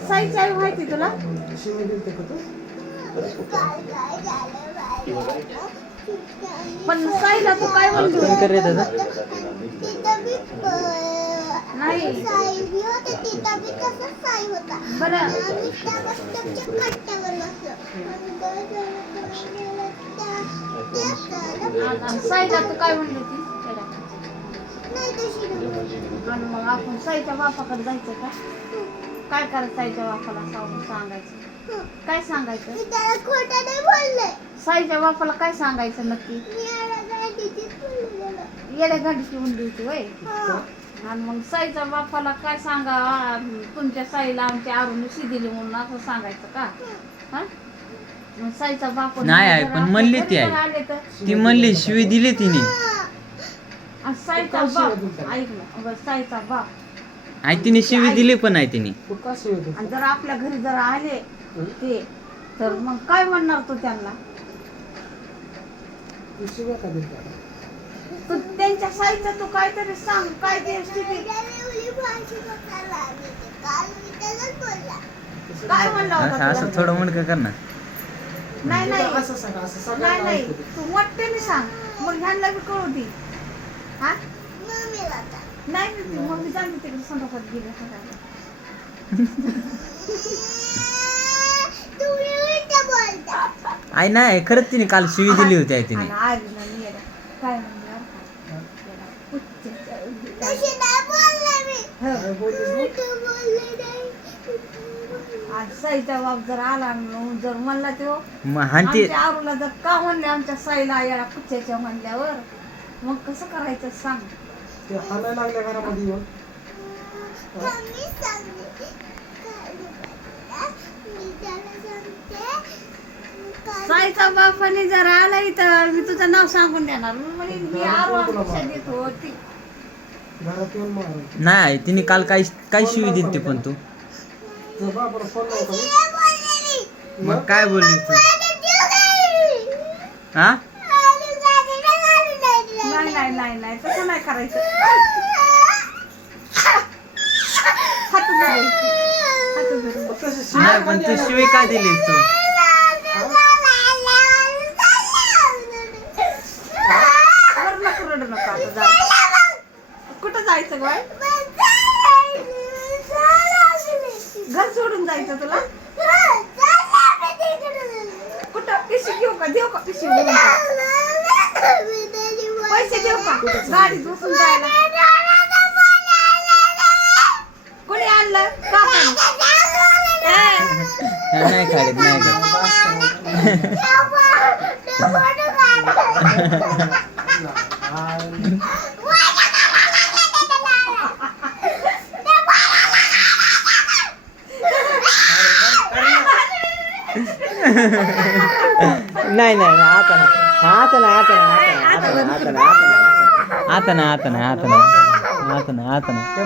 साईची आई माहिती तुला? पण साईला तू काय दादा नाही. बरं. साईला तू काय म्हणली ती आणि मग आपण साईच्या बापाकडे जायचं का? काय करायचं साईच्या बापाला सांगून सांगायचं? काय सांगायचं? खोटं नाही बोलले. साईच्या बापाला काय सांगायचं नक्की? मी गाडीची येड्या गाडीची उंडी होती वय आणि मग साईच्या बापाला काय सांगा तुमच्या साईला आमच्या आरून दिली म्हणून असं सांगायचं का? हा? मग साईचा बाप नाही आहे, पण म्हणली ती आहे. आले तर? ती म्हणली शिवी दिली तिने. आणि साईचा बाप ऐक ना बरं, साईचा बाप. आणि तिने शिवी दिली पण आहे तिने? आणि जर आपल्या घरी जर आले ते तर मग काय म्हणणार तू त्यांना तू शिवाय का दिलते? तू त्यांच्या साईचं तू काहीतरी सांग काय ते स्थिती काय म्हणला असं होता असं तुला? थोडं मुंडकं कर ना नाही नाही असं सांगा असं नाही नाही ऐकू दे. तू मोठ्याने सांग मग ह्यांना बी कळू दे नाही नाही ती मम्मी जाणते तिकडे संडासात गेले. आई नाही खरंच तिने काल शिवी दिली होती आई तिने. काय. हो. आज साईचा बाप जर आला जर म्हणला तो आमच्या आरूला जर का म्हणले आमच्या साईला याला कुच्च्याच्या म्हणल्यावर मग कसं करायचं सांग ते हाणायला लागल्या घरामध्ये येऊन. साईचा बापाने जर आला इथं मी तुझं नाव सांगून देणार. मी देत होती घरात येऊन मारायचं. नाही तिने काल काय काय शिवी दिली ती पण तू. तुझ्या बापाला फोन नव्हता मग काय बोलली तू? हा? नाही नाही नाही. तसं नाही करायचं. हात धरायचं. हात पण तू शिवी काय दिलीस तू? बरं नको रडू नका आता जा. कुठं जायचं बाय घर सोडून जायचं तुला? कुठं? पिशी घेऊ का? देऊ का पिशी? का? पैसे देऊ का? गाडी बसून जायला. कोणी आणलं? ए, नाही काढत नाही नाही नाही आता नाही आता नाही आता नाही आता नाही आता नाही आता नाही आता नाही